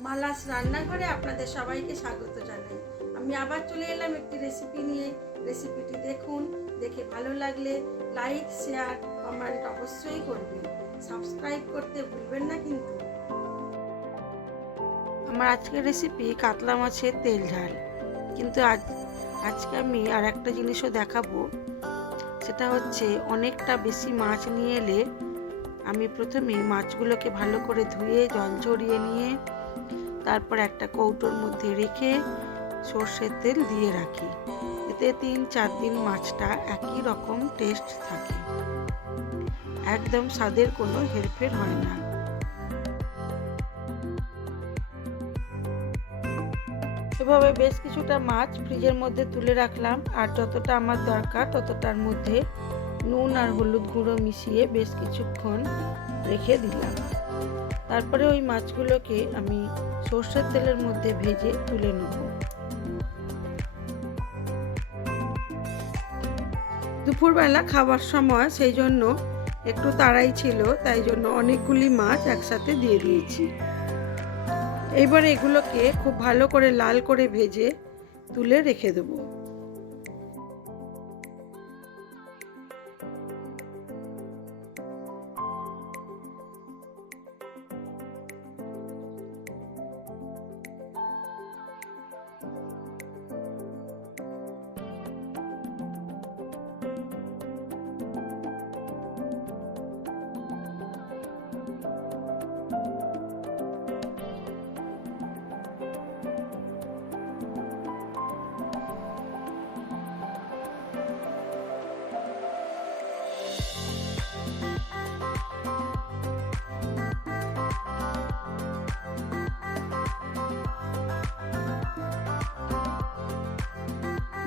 মালাস রান্নাঘরে আপনাদের সবাইকে স্বাগত জানাই। আমি আবার চলে এলাম একটি রেসিপি নিয়ে। রেসিপিটি দেখুন, দেখে ভালো লাগলে লাইক শেয়ার কমেন্ট অবশ্যই করবেন। সাবস্ক্রাইব করতে ভুলবেন না কিন্তু। আমার আজকের রেসিপি কাতলা মাছের তেল ঝাল। কিন্তু আজ, আজকে আমি আর একটা জিনিসও দেখাবো। সেটা হচ্ছে অনেকটা বেশি মাছ নিয়ে এলে আমি প্রথমে মাছগুলোকে ভালো করে ধুয়ে, জল ঝরিয়ে নিয়ে তারপর একটা কৌটোর মধ্যে রেখে সর্ষের তেল দিয়ে রাখি। এতে তিন চার দিন মাছটা একই রকম টেস্ট থাকে। একদম স্বাদের কোনো হেরফের হয় না। এভাবে বেশ কিছুটা মাছ ফ্রিজের মধ্যে তুলে রাখলাম, আর যতটা আমার দরকার ততটার মধ্যে নুন আর হলুদ গুঁড়ো মিশিয়ে বেশ কিছুক্ষণ রেখে দিলাম। তারপরে ওই মাছগুলোকে আমি সর্ষের তেলের মধ্যে ভেজে তুলে নেব। দুপুরবেলা খাবার সময়, সেই জন্য একটু তাড়াই ছিল, তাই জন্য অনেকগুলি মাছ একসাথে দিয়ে দিয়েছি। এইবার এগুলোকে খুব ভালো করে লাল করে ভেজে তুলে রেখে দেবো।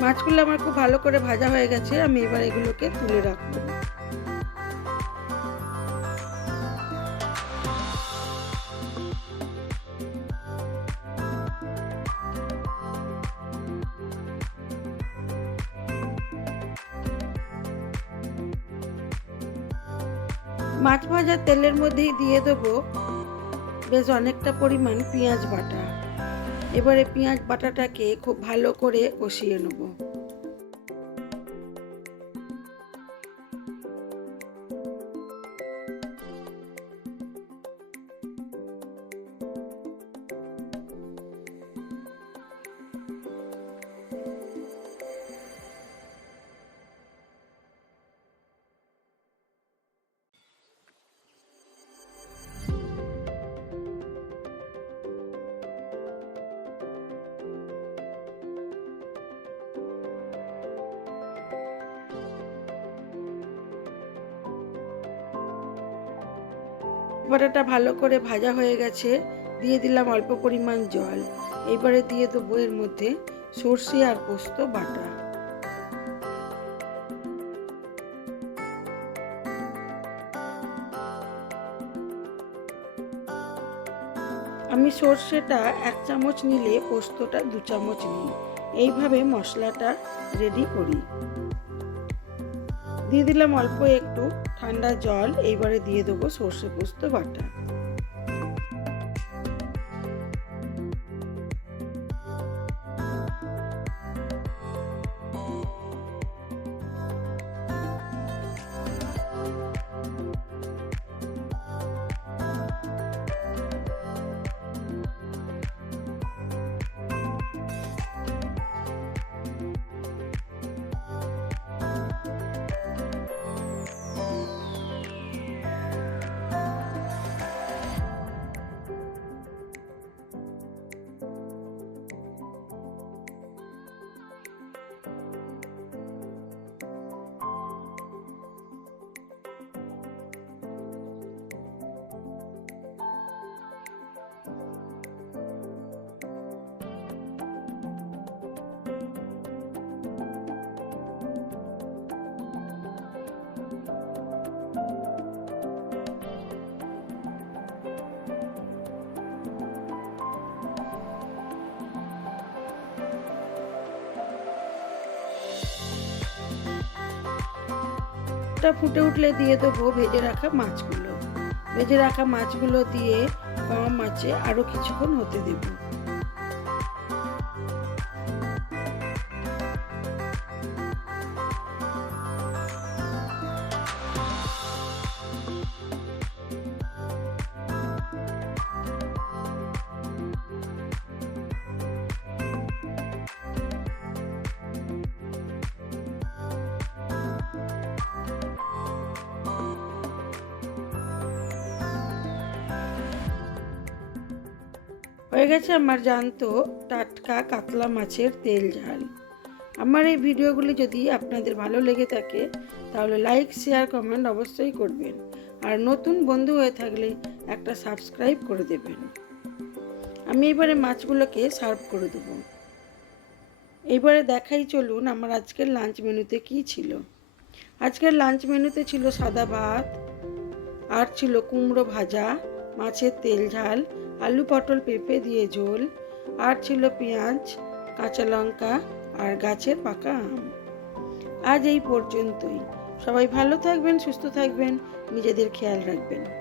মাছগুলো আমার খুব ভালো করে ভাজা হয়ে গেছে, আমি এবার এগুলোকে তুলে রাখব। মাছ ভাজা তেলের মধ্যেই দিয়ে দেবো বেশ অনেকটা পরিমাণ পেঁয়াজ বাটা। এবারে পেঁয়াজ বাটাটাকে খুব ভালো করে কষিয়ে নেব। বাটাটা ভালো করে ভাজা হয়ে গেছে, দিয়ে দিলাম অল্প পরিমাণ জল। এবারে দিয়ে দেবো এর মধ্যে সর্ষে আর পোস্ত বাটা। আমি সর্ষেটা এক চামচ নিলে পোস্তটা দু চামচ নিই। এইভাবে মশলাটা রেডি করি। দিয়ে দিলাম অল্প একটু ঠান্ডা জল এইবারে দিয়ে দেবো সর্ষে পোস্ত বাটা। টা ফুটে উঠলে দিয়ে দেবো ভেজে রাখা মাছগুলো। ভেজে রাখা মাছগুলো দিয়ে কম আছে আরও কিছুক্ষণ হতে দেব। হয়ে গেছে আমার জানতো টাটকা কাতলা মাছের তেল ঝাল। আমার এই ভিডিওগুলি যদি আপনাদের ভালো লেগে থাকে, তাহলে লাইক শেয়ার কমেন্ট অবশ্যই করবেন। আর নতুন বন্ধু হয়ে থাকলে একটা সাবস্ক্রাইব করে দেবেন। আমি এবারে মাছগুলোকে সার্ভ করে দেবো। এইবারে দেখাই চলুন আমার আজকের লাঞ্চ মেনুতে কি ছিল। আজকের লাঞ্চ মেনুতে ছিল সাদা ভাত, আর ছিল কুমড়ো ভাজা, মাছের তেল ঝাল আলু পটল পেঁপে দিয়ে ঝোল, আর ছিল পেঁয়াজ, কাঁচা লঙ্কা, আর গাছের পাকা আম। আজ এই পর্যন্তই। সবাই ভালো থাকবেন, সুস্থ থাকবেন, নিজেদের খেয়াল রাখবেন।